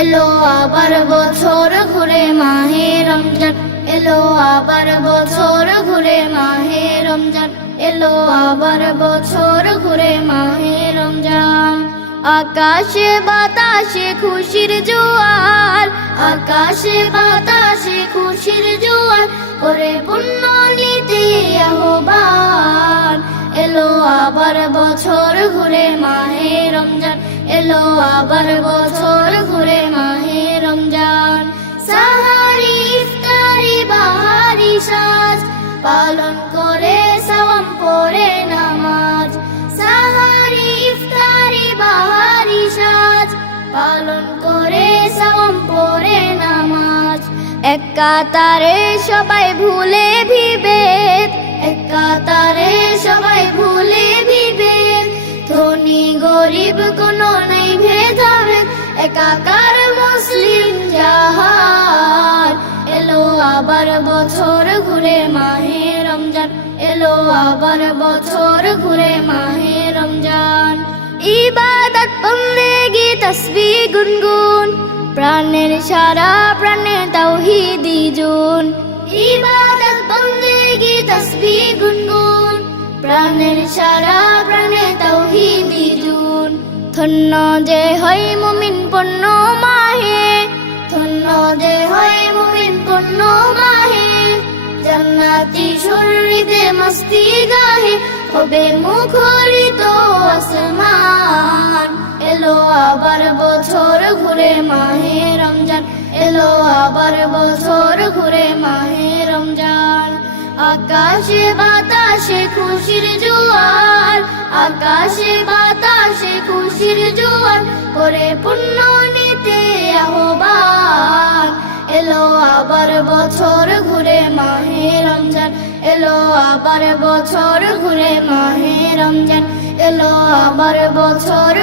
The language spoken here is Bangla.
এলো আবার বছর ঘুরে মাহে রমজান, এলো আবার বছর ঘুরে মাহে রমজান, এলো আবার বছর ঘুরে মাহে রমজান। আকাশে বাতাসে খুশির জোয়ার, আকাশে বাতাসে খুশির জোয়ার, করে পুণ্য নিতে আহ্বান। এলো আবার বছর ঘুরে মাহে রমজান, এলো আবার বছর ঘুরে মাহে রমজান। সাহারি ইফতারি বাহারি সাজ, পালন করে সাওয়াম পড়ে নামাজ। সাহারি ইফতারি বাহারি সাজ, পালন করে সাওয়াম পড়ে নামাজ। এক কাতারে সবাই ভুলে বিভেদ, এক কাতারে সবাই ভুলে বিভেদ, ধনী গরিব কোনো নাই ভেদাভেদ, একাকার মুসলিম জাহান। এলো আবার বছর ঘুরে মাহে রমজান, এলো আবার বছর ঘুরে মাহে রমজান। ইবাদত বন্দেগি তাসবিহ গুনগুন, প্রাণের সারা প্রাণে তাওহীদি জুন। ইবাদত বন্দেগি তাসবিহ গুনগুন, প্রাণের সারা প্রাণে তাওহীদি জুন। ধন্য যে হয় মুমিন পূর্ণ মাহে, ধন্য যে হয় মুমিন পূর্ণ মাহে, জান্নাতি সুররিতে মস্তি গাহে, হবে মুখরিত আসমান। এলো আবার বছর ঘুরে মাহে রমজান, এলো আবার বছর ঘুরে মাহে রমজান। আকাশে বাতাসে খুশির জোয়ার, আকাশে বাতাসে খুশির জোয়ার, করে পুণ্য নিতে আহ্বান। এলো আবার বছর ঘুরে মাহে রমজান, এলো আবার বছর ঘুরে মাহে রমজান, এলো আবার বছর